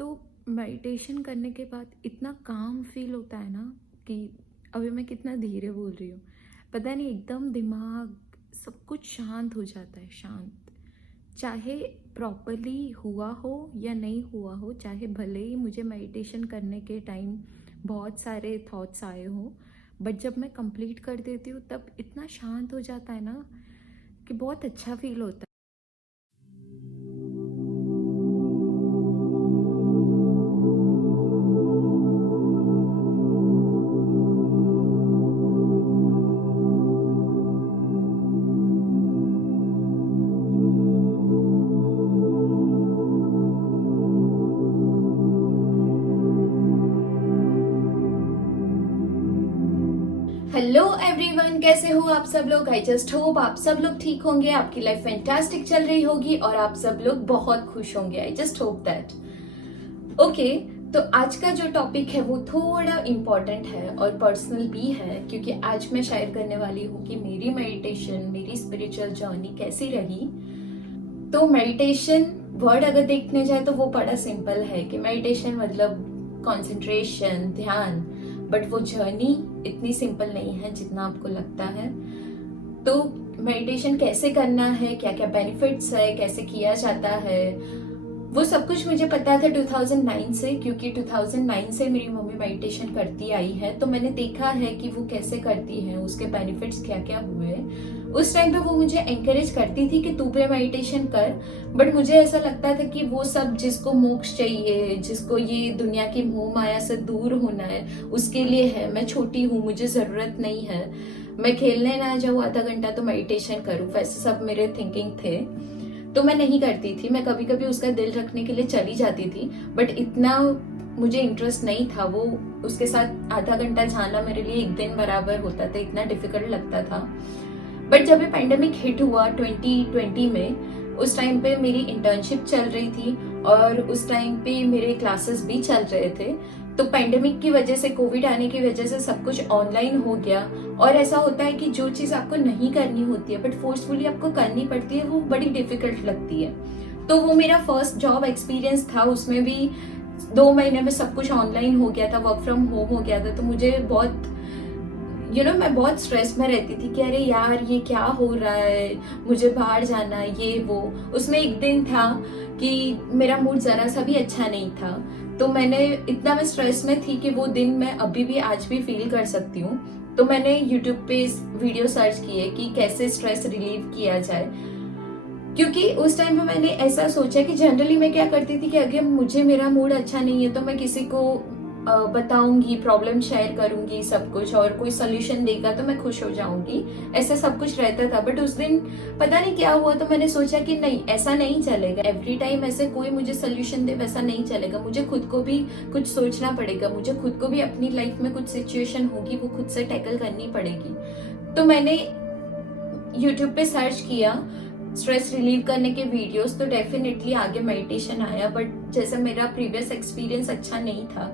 तो मेडिटेशन करने के बाद इतना काम फील होता है ना कि अभी मैं कितना धीरे बोल रही हूँ। पता नहीं, एकदम दिमाग सब कुछ शांत हो जाता है, शांत। चाहे प्रॉपरली हुआ हो या नहीं हुआ हो, चाहे भले ही मुझे मेडिटेशन करने के टाइम बहुत सारे थॉट्स आए हो, बट जब मैं कंप्लीट कर देती हूँ तब इतना शांत हो जाता है ना कि बहुत अच्छा फील होता है। हेलो एवरीवन, कैसे हो आप सब लोग। आई जस्ट होप आप सब लोग ठीक होंगे, आपकी लाइफ फैंटास्टिक चल रही होगी और आप सब लोग बहुत खुश होंगे। I just hope that. Okay, तो आज का जो टॉपिक है वो थोड़ा इम्पोर्टेंट है और पर्सनल भी है, क्योंकि आज मैं शेयर करने वाली हूँ कि मेरी मेडिटेशन, मेरी स्पिरिचुअल जर्नी कैसी रही। तो मेडिटेशन वर्ड अगर देखने जाए तो वो बड़ा सिंपल है कि मेडिटेशन मतलब कंसंट्रेशन, ध्यान, बट वो जर्नी इतनी सिंपल नहीं है जितना आपको लगता है। तो मेडिटेशन कैसे करना है, क्या क्या बेनिफिट्स है, कैसे किया जाता है, वो सब कुछ मुझे पता था 2009 से, क्योंकि 2009 से मेरी मम्मी मेडिटेशन करती आई है। तो मैंने देखा है कि वो कैसे करती है, उसके बेनिफिट्स क्या क्या हुए। उस टाइम पे वो मुझे एंकरेज करती थी कि तू भी मेडिटेशन कर, बट मुझे ऐसा लगता था कि वो सब जिसको मोक्ष चाहिए, जिसको ये दुनिया की मोह माया से दूर होना है, उसके लिए है। मैं छोटी हूँ, मुझे जरूरत नहीं है। मैं खेलने ना जाऊँ आधा घंटा तो मेडिटेशन करूँ, वैसे सब मेरे थिंकिंग थे। तो मैं नहीं करती थी। मैं कभी कभी उसका दिल रखने के लिए चली जाती थी, बट इतना मुझे इंटरेस्ट नहीं था। वो उसके साथ आधा घंटा जाना मेरे लिए एक दिन बराबर होता था, इतना डिफिकल्ट लगता था। बट जब ये पेंडेमिक हिट हुआ 2020 में, उस टाइम पे मेरी इंटर्नशिप चल रही थी और उस टाइम पे मेरे क्लासेस भी चल रहे थे। तो पेंडेमिक की वजह से, कोविड आने की वजह से सब कुछ ऑनलाइन हो गया। और ऐसा होता है कि जो चीज आपको नहीं करनी होती है बट फोर्सफुली आपको करनी पड़ती है, वो बड़ी डिफिकल्ट लगती है। तो वो मेरा फर्स्ट जॉब एक्सपीरियंस था, उसमें भी 2 महीने में सब कुछ ऑनलाइन हो गया था, वर्क फ्रॉम होम हो गया था। तो मुझे बहुत मैं बहुत स्ट्रेस में रहती थी कि अरे यार ये क्या हो रहा है, मुझे बाहर जाना है, ये वो। उसमें एक दिन था कि मेरा मूड जरा सा भी अच्छा नहीं था। तो मैं स्ट्रेस में थी कि वो दिन मैं अभी भी आज भी फील कर सकती हूँ। तो मैंने यूट्यूब पे वीडियो सर्च किए कि कैसे स्ट्रेस रिलीव किया जाए, क्योंकि उस टाइम पे मैंने ऐसा सोचा कि जनरली मैं क्या करती थी कि अगर मुझे मेरा मूड अच्छा नहीं है तो मैं किसी को बताऊंगी, प्रॉब्लम शेयर करूंगी सब कुछ, और कोई सोल्यूशन देगा तो मैं खुश हो जाऊंगी। ऐसा सब कुछ रहता था। बट उस दिन पता नहीं क्या हुआ, तो मैंने सोचा कि नहीं, ऐसा नहीं चलेगा। एवरी टाइम ऐसे कोई मुझे सोल्यूशन दे वैसा नहीं चलेगा। मुझे खुद को भी कुछ सोचना पड़ेगा, मुझे खुद को भी अपनी लाइफ में कुछ सिचुएशन होगी वो खुद से टैकल करनी पड़ेगी। तो मैंने यूट्यूब पे सर्च किया स्ट्रेस रिलीव करने के वीडियोस, तो डेफिनेटली आगे मेडिटेशन आया। बट जैसे मेरा प्रीवियस एक्सपीरियंस अच्छा नहीं था,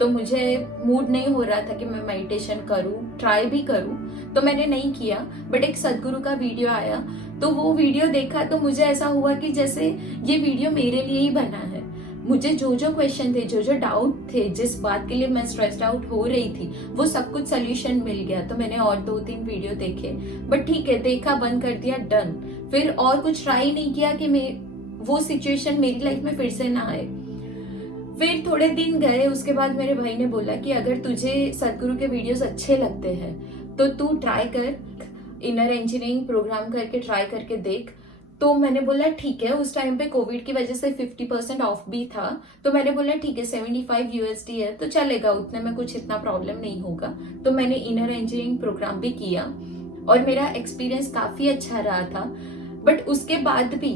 तो मुझे मूड नहीं हो रहा था कि मैं मेडिटेशन करूं, ट्राई भी करूं। तो मैंने नहीं किया। बट एक सदगुरु का वीडियो आया, तो वो वीडियो देखा तो मुझे ऐसा हुआ कि जैसे ये वीडियो मेरे लिए ही बना है। मुझे जो जो क्वेश्चन थे, जो जो डाउट थे, जिस बात के लिए मैं स्ट्रेस्ड आउट हो रही थी, वो सब कुछ सोल्यूशन मिल गया। तो मैंने और 2-3 वीडियो देखे, बट ठीक है, देखा, बंद कर दिया, डन। फिर और कुछ ट्राई नहीं किया कि मैं वो सिचुएशन मेरी लाइफ में फिर से ना आए। फिर थोड़े दिन गए, उसके बाद मेरे भाई ने बोला कि अगर तुझे सदगुरु के वीडियोस अच्छे लगते हैं तो तू ट्राई कर, इनर इंजीनियरिंग प्रोग्राम करके ट्राई करके देख। तो मैंने बोला ठीक है। उस टाइम पे कोविड की वजह से 50% ऑफ भी था। तो मैंने बोला ठीक है, 75 यूएसडी है तो चलेगा, उतने में कुछ इतना प्रॉब्लम नहीं होगा। तो मैंने इनर इंजीनियरिंग प्रोग्राम भी किया और मेरा एक्सपीरियंस काफी अच्छा रहा था। बट उसके बाद भी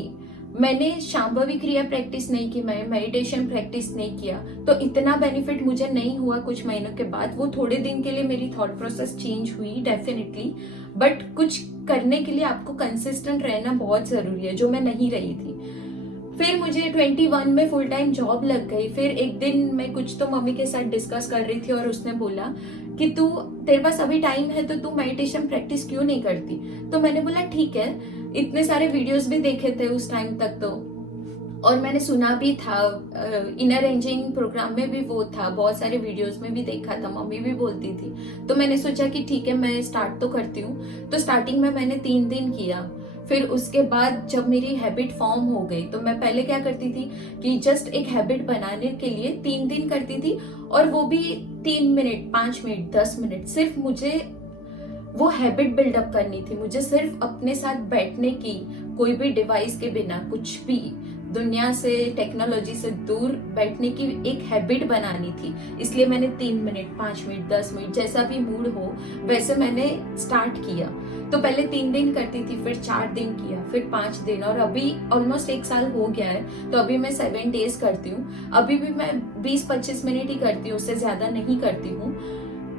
मैंने शांभवी क्रिया प्रैक्टिस नहीं की, मैं मेडिटेशन प्रैक्टिस नहीं किया, तो इतना बेनिफिट मुझे नहीं हुआ। कुछ महीनों के बाद वो थोड़े दिन के लिए मेरी थॉट प्रोसेस चेंज हुई डेफिनेटली, बट कुछ करने के लिए आपको कंसिस्टेंट रहना बहुत जरूरी है, जो मैं नहीं रही थी। फिर मुझे 21 में फुल टाइम जॉब लग गई। फिर एक दिन मैं कुछ तो मम्मी के साथ डिस्कस कर रही थी और उसने बोला कि तेरे पास अभी टाइम है तो तू मेडिटेशन प्रैक्टिस क्यों नहीं करती। तो मैंने बोला ठीक है, इतने सारे वीडियोस भी देखे थे उस टाइम तक, तो और मैंने सुना भी था, इनर रेंजिंग प्रोग्राम में भी वो था, बहुत सारे वीडियोस में भी देखा था, मम्मी भी बोलती थी। तो मैंने सोचा कि ठीक है मैं स्टार्ट तो करती हूँ। तो स्टार्टिंग में मैंने 3 दिन किया। फिर उसके बाद जब मेरी हैबिट फॉर्म हो गई, तो मैं पहले क्या करती थी कि जस्ट एक हैबिट बनाने के लिए 3 दिन करती थी, और वो भी 3 मिनट, 5 मिनट, 10 मिनट, सिर्फ मुझे वो हैबिट बिल्डअप करनी थी। मुझे सिर्फ अपने साथ बैठने की, कोई भी डिवाइस के बिना, कुछ भी दुनिया से, टेक्नोलॉजी से दूर बैठने की एक हैबिट बनानी थी। इसलिए मैंने 3 मिनट, 5 मिनट, 10 मिनट, जैसा भी मूड हो वैसे मैंने स्टार्ट किया। तो पहले 3 दिन करती थी, फिर 4 दिन किया, फिर 5 दिन, और अभी ऑलमोस्ट 1 साल हो गया है। तो अभी मैं 7 डेज करती हूँ। अभी भी मैं 20-25 मिनट ही करती हूँ, उससे ज्यादा नहीं करती हूँ।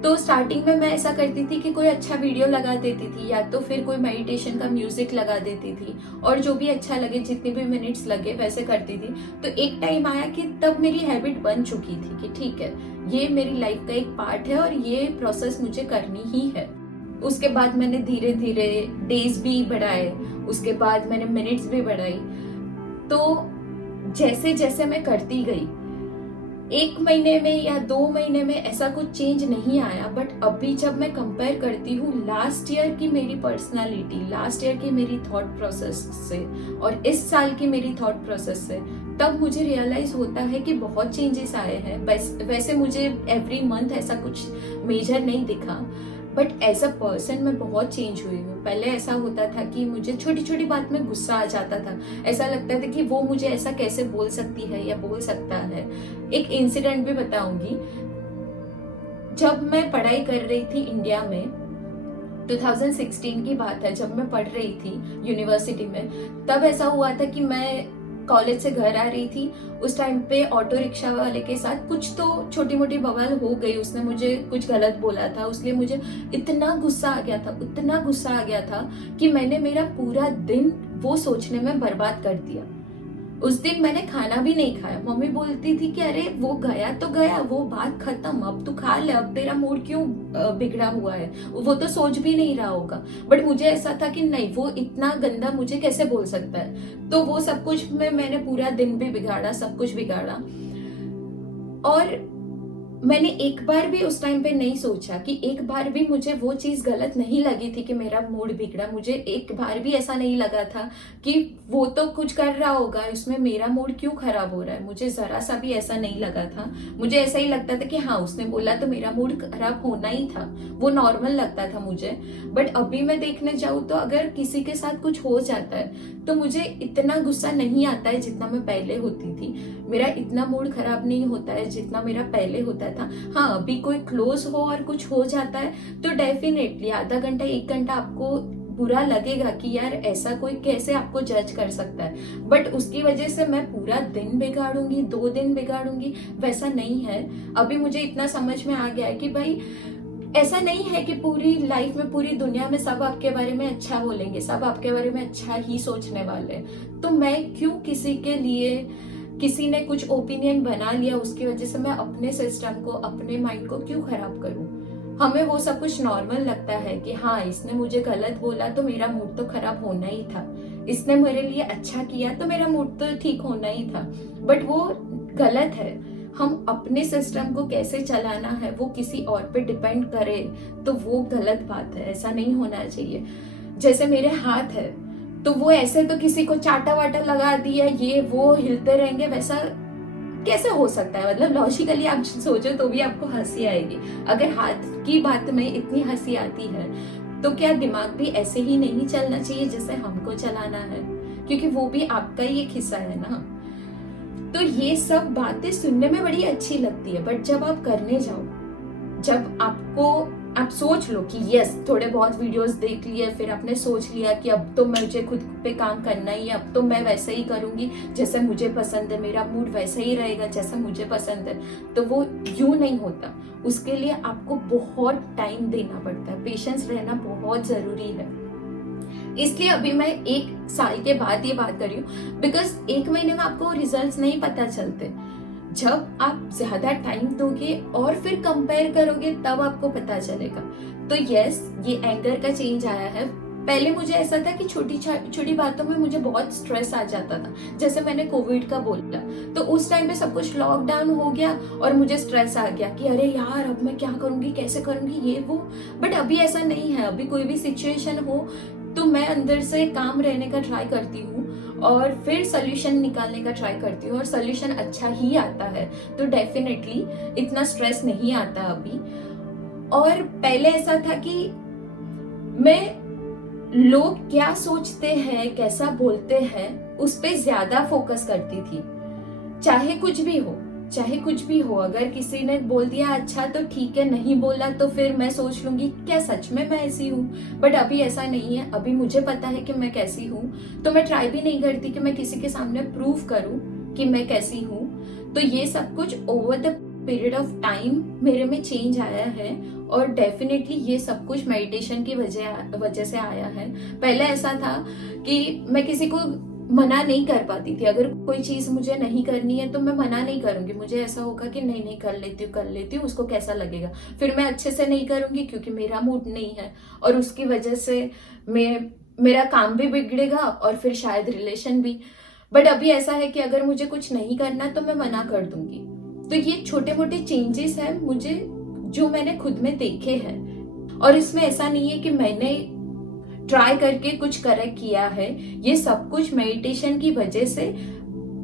तो स्टार्टिंग में मैं ऐसा करती थी कि कोई अच्छा वीडियो लगा देती थी, या तो फिर कोई मेडिटेशन का म्यूजिक लगा देती थी, और जो भी अच्छा लगे, जितने भी मिनट्स लगे वैसे करती थी। तो एक टाइम आया कि तब मेरी हैबिट बन चुकी थी कि ठीक है, ये मेरी लाइफ का एक पार्ट है और ये प्रोसेस मुझे करनी ही है। उसके बाद मैंने धीरे धीरे डेज भी बढ़ाए, उसके बाद मैंने मिनट्स भी बढ़ाई। तो जैसे जैसे मैं करती गई, 1 महीने में या 2 महीने में ऐसा कुछ चेंज नहीं आया। बट अभी जब मैं कंपेयर करती हूँ लास्ट ईयर की मेरी पर्सनालिटी, लास्ट ईयर की मेरी थॉट प्रोसेस से और इस साल की मेरी थॉट प्रोसेस से, तब मुझे रियलाइज होता है कि बहुत चेंजेस आए हैं। वैसे मुझे एवरी मंथ ऐसा कुछ मेजर नहीं दिखा, बट एज अ पर्सन मैं बहुत चेंज हुई हूँ। पहले ऐसा होता था कि मुझे छोटी छोटी बात में गुस्सा आ जाता था, ऐसा लगता था कि वो मुझे ऐसा कैसे बोल सकती है या बोल सकता है। एक इंसिडेंट भी बताऊंगी। जब मैं पढ़ाई कर रही थी इंडिया में, 2016 की बात है, जब मैं पढ़ रही थी यूनिवर्सिटी में, तब ऐसा हुआ था कि मैं कॉलेज से घर आ रही थी। उस टाइम पे ऑटो रिक्शा वाले के साथ कुछ तो छोटी मोटी बवाल हो गई, उसने मुझे कुछ गलत बोला था, उसलिए मुझे इतना गुस्सा आ गया था, इतना गुस्सा आ गया था कि मैंने मेरा पूरा दिन वो सोचने में बर्बाद कर दिया। उस दिन मैंने खाना भी नहीं खाया। मम्मी बोलती थी कि अरे वो गया तो गया, वो बात खत्म, अब तू खा ले, अब तेरा मूड क्यों बिगड़ा हुआ है, वो तो सोच भी नहीं रहा होगा। बट मुझे ऐसा था कि नहीं, वो इतना गंदा मुझे कैसे बोल सकता है। तो वो सब कुछ में मैंने पूरा दिन भी बिगाड़ा, सब कुछ बिगाड़ा। और मैंने एक बार भी उस टाइम पे नहीं सोचा कि एक बार भी मुझे वो चीज गलत नहीं लगी थी कि मेरा मूड बिगड़ा। मुझे एक बार भी ऐसा नहीं लगा था कि वो तो कुछ कर रहा होगा, इसमें मेरा मूड क्यों खराब हो रहा है। मुझे जरा सा भी ऐसा नहीं लगा था। मुझे ऐसा ही लगता था कि हाँ, उसने बोला तो मेरा मूड खराब होना ही था, वो नॉर्मल लगता था मुझे। बट अभी मैं देखने जाऊँ तो अगर किसी के साथ कुछ हो जाता है तो मुझे इतना गुस्सा नहीं आता है जितना मैं पहले होती थी। मेरा इतना मूड खराब नहीं होता है जितना मेरा पहले होता था। हाँ, अभी कोई क्लोज हो और कुछ हो जाता है तो डेफिनेटली आधा घंटा, 1 घंटा आपको बुरा लगेगा कि यार ऐसा कोई कैसे आपको जज कर सकता है। बट उसकी वजह से मैं पूरा दिन बिगाड़ूंगी, 2 दिन बिगाड़ूंगी, वैसा नहीं है। अभी मुझे इतना समझ में आ गया है कि भाई ऐसा नहीं है कि पूरी लाइफ में, पूरी दुनिया में सब आपके बारे में अच्छा बोलेंगे, सब आपके बारे में अच्छा ही सोचने वाले हैं। तो मैं क्यों किसी के लिए, किसी ने कुछ ओपिनियन बना लिया उसकी वजह से मैं अपने सिस्टम को, अपने माइंड को क्यों खराब करूं। हमें वो सब कुछ नॉर्मल लगता है कि हाँ, इसने मुझे गलत बोला तो मेरा मूड तो खराब होना ही था, इसने मेरे लिए अच्छा किया तो मेरा मूड तो ठीक होना ही था। बट वो गलत है। हम अपने सिस्टम को कैसे चलाना है वो किसी और पे डिपेंड करे तो वो गलत बात है, ऐसा नहीं होना चाहिए। जैसे मेरे हाथ है तो वो ऐसे तो किसी को चाटा वाटा लगा दिया, ये वो हिलते रहेंगे, वैसा कैसे हो सकता है। मतलब लॉजिकली आप सोचो तो भी आपको हंसी आएगी। अगर हाथ की बात में इतनी हंसी आती है तो क्या दिमाग भी ऐसे ही नहीं चलना चाहिए जैसे हमको चलाना है, क्योंकि वो भी आपका ही एक हिस्सा है ना। तो ये सब बातें सुनने में बड़ी अच्छी लगती है, बट जब आप करने जाओ, जब आप सोच लो कि यस, थोड़े बहुत वीडियोस देख लिए, फिर आपने सोच लिया कि अब तो मुझे खुद पे काम करना ही है, अब तो मैं वैसे ही करूंगी जैसे मुझे पसंद है, मेरा मूड वैसे ही रहेगा जैसा मुझे पसंद है, तो वो यूं नहीं होता। उसके लिए आपको बहुत टाइम देना पड़ता है, पेशेंस रहना बहुत जरूरी है। इसलिए अभी मैं 1 साल के बाद ये बात कर रही हूँ, बिकॉज 1 महीने में आपको रिजल्ट्स नहीं पता चलते। जब आप ज्यादा टाइम दोगे और फिर कंपेयर करोगे तब आपको पता चलेगा। तो यस, ये एंगर का चेंज आया है। पहले मुझे ऐसा था कि छोटी छोटी बातों में मुझे बहुत स्ट्रेस आ जाता था। जैसे मैंने कोविड का बोला, तो उस टाइम पे सब कुछ लॉकडाउन हो गया और मुझे स्ट्रेस आ गया कि अरे यार अब मैं क्या करूंगी, कैसे करूंगी, ये वो। बट अभी ऐसा नहीं है। अभी कोई भी सिचुएशन हो तो मैं अंदर से काम रहने का ट्राई करती हूँ और फिर सोल्यूशन निकालने का ट्राई करती हूँ और सोल्यूशन अच्छा ही आता है। तो डेफिनेटली इतना स्ट्रेस नहीं आता अभी। और पहले ऐसा था कि मैं लोग क्या सोचते हैं, कैसा बोलते हैं, उस पे ज्यादा फोकस करती थी। चाहे कुछ भी हो, अगर किसी ने बोल दिया अच्छा तो ठीक है, नहीं बोला तो फिर मैं सोच लूंगी क्या सच में मैं ऐसी हूँ। बट अभी ऐसा नहीं है। अभी मुझे पता है कि मैं कैसी हूँ, तो मैं ट्राई भी नहीं करती कि मैं किसी के सामने प्रूव करूँ कि मैं कैसी हूँ। तो ये सब कुछ over the period of time मेरे में चेंज आया है और डेफिनेटली ये सब कुछ मेडिटेशन की वजह से आया है। पहले ऐसा था कि मैं किसी को मना नहीं कर पाती थी। अगर कोई चीज मुझे नहीं करनी है तो मैं मना नहीं करूंगी। मुझे ऐसा होगा कि नहीं कर लेती हूँ, उसको कैसा लगेगा। फिर मैं अच्छे से नहीं करूंगी क्योंकि मेरा मूड नहीं है और उसकी वजह से मेरा काम भी बिगड़ेगा और फिर शायद रिलेशन भी। बट अभी ऐसा है कि अगर मुझे कुछ नहीं करना तो मैं मना कर दूंगी। तो ये छोटे मोटे चेंजेस हैं मुझे, जो मैंने खुद में देखे हैं। और इसमें ऐसा नहीं है कि मैंने ट्राई करके कुछ करेक्ट किया है। ये सब कुछ मेडिटेशन की वजह से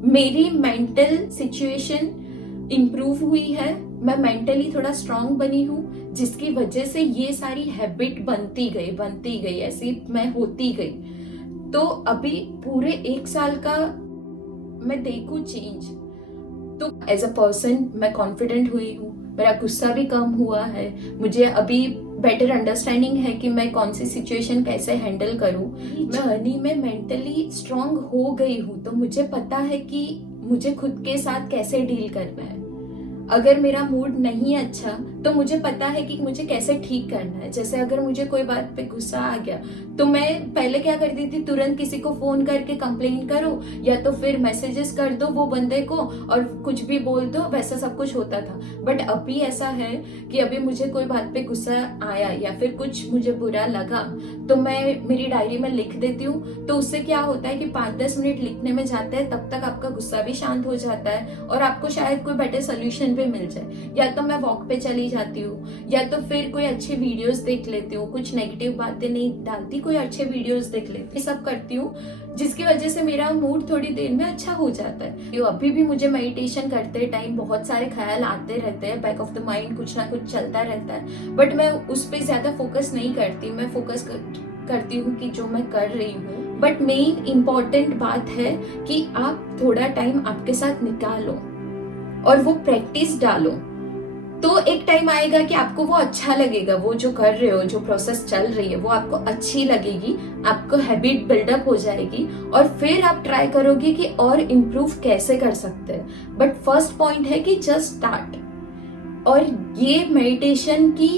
मेरी मेंटल सिचुएशन इंप्रूव हुई है। मैं मेंटली थोड़ा स्ट्रांग बनी हूँ, जिसकी वजह से ये सारी हैबिट बनती गई, ऐसी मैं होती गई। तो अभी पूरे 1 साल का मैं देखूं चेंज, तो एज अ पर्सन मैं कॉन्फिडेंट हुई हूँ। मेरा गुस्सा भी कम हुआ है। मुझे अभी बेटर अंडरस्टैंडिंग है कि मैं कौन सी सिचुएशन कैसे हैंडल करूं। जर्नी में मेंटली स्ट्रांग हो गई हूँ, तो मुझे पता है कि मुझे खुद के साथ कैसे डील करना है। अगर मेरा मूड नहीं अच्छा तो मुझे पता है कि मुझे कैसे ठीक करना है। जैसे अगर मुझे कोई बात पे गुस्सा आ गया तो मैं पहले क्या करती थी, तुरंत किसी को फोन करके कंप्लेंट करो या तो फिर मैसेजेस कर दो वो बंदे को और कुछ भी बोल दो, वैसा सब कुछ होता था। बट अभी ऐसा है कि अभी मुझे कोई बात पे गुस्सा आया या फिर कुछ मुझे बुरा लगा तो मैं मेरी डायरी में लिख देती हूँ। तो उससे क्या होता है कि 5-10 मिनट लिखने में जाते हैं, तब तक आपका गुस्सा भी शांत हो जाता है और आपको शायद कोई बेटर सोल्यूशन भी मिल जाए। या तो मैं वॉक पे चली जाती हूँ या तो फिर कोई अच्छे वीडियोस देख लेती हूँ, कुछ नेगेटिव बातें नहीं डालती, कोई अच्छे वीडियोस देख लेती हूँ, सब करती हूँ, जिसकी वजह से मेरा मूड थोड़ी देर में अच्छा हो जाता है। अभी भी मुझे मेडिटेशन करते टाइम बहुत सारे ख्याल आते रहते हैं, बैक ऑफ द माइंड कुछ ना कुछ चलता रहता है, बट मैं उस पर ज्यादा फोकस नहीं करती। मैं फोकस करती हूँ कि जो मैं कर रही हूँ। बट मेन इम्पॉर्टेंट बात है कि आप थोड़ा टाइम आपके साथ निकालो और वो प्रैक्टिस डालो, तो एक टाइम आएगा कि आपको वो अच्छा लगेगा। वो जो कर रहे हो, जो प्रोसेस चल रही है, वो आपको अच्छी लगेगी, आपको हैबिट बिल्डअप हो जाएगी और फिर आप ट्राई करोगे कि और इम्प्रूव कैसे कर सकते हैं। बट फर्स्ट पॉइंट है कि जस्ट स्टार्ट। और ये मेडिटेशन की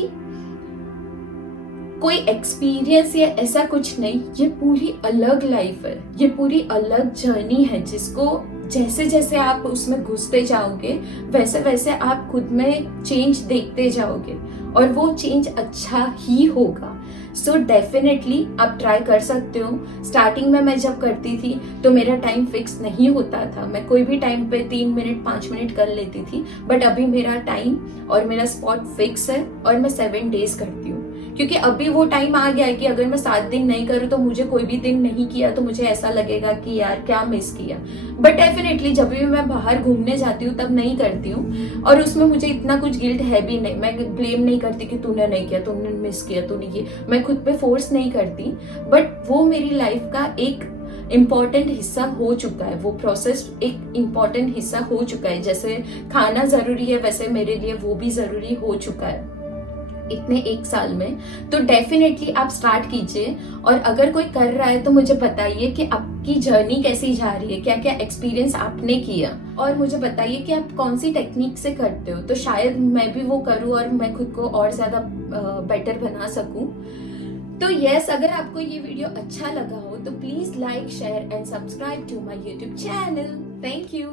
कोई एक्सपीरियंस या ऐसा कुछ नहीं, ये पूरी अलग लाइफ है, ये पूरी अलग जर्नी है, जिसको जैसे जैसे आप उसमें घुसते जाओगे वैसे वैसे आप खुद में चेंज देखते जाओगे और वो चेंज अच्छा ही होगा। सो डेफिनेटली आप ट्राई कर सकते हो। स्टार्टिंग में मैं जब करती थी तो मेरा टाइम फिक्स नहीं होता था, मैं कोई भी टाइम पे 3 मिनट 5 मिनट कर लेती थी। बट अभी मेरा टाइम और मेरा स्पॉट फिक्स है और मैं 7 डेज करती हूँ, क्योंकि अभी वो टाइम आ गया है कि अगर मैं 7 दिन नहीं करूँ तो मुझे कोई भी दिन नहीं किया तो मुझे ऐसा लगेगा कि यार क्या मिस किया। बट डेफिनेटली जब भी मैं बाहर घूमने जाती हूँ तब नहीं करती हूँ और उसमें मुझे इतना कुछ गिल्ट है भी नहीं। मैं ब्लेम नहीं करती कि तूने नहीं किया, तूने मिस किया, तूने ये, मैं खुद पे फोर्स नहीं करती। बट वो मेरी लाइफ का एक इम्पॉर्टेंट हिस्सा हो चुका है, वो प्रोसेस एक इम्पॉर्टेंट हिस्सा हो चुका है। जैसे खाना जरूरी है वैसे मेरे लिए वो भी जरूरी हो चुका है इतने 1 साल में। तो डेफिनेटली आप स्टार्ट कीजिए और अगर कोई कर रहा है तो मुझे बताइए कि आपकी जर्नी कैसी जा रही है, क्या क्या एक्सपीरियंस आपने किया, और मुझे बताइए कि आप कौन सी टेक्निक से करते हो, तो शायद मैं भी वो करूँ और मैं खुद को और ज्यादा बेटर बना सकूं। तो यस, अगर आपको ये वीडियो अच्छा लगा हो तो please like, share and subscribe to my YouTube channel. Thank you.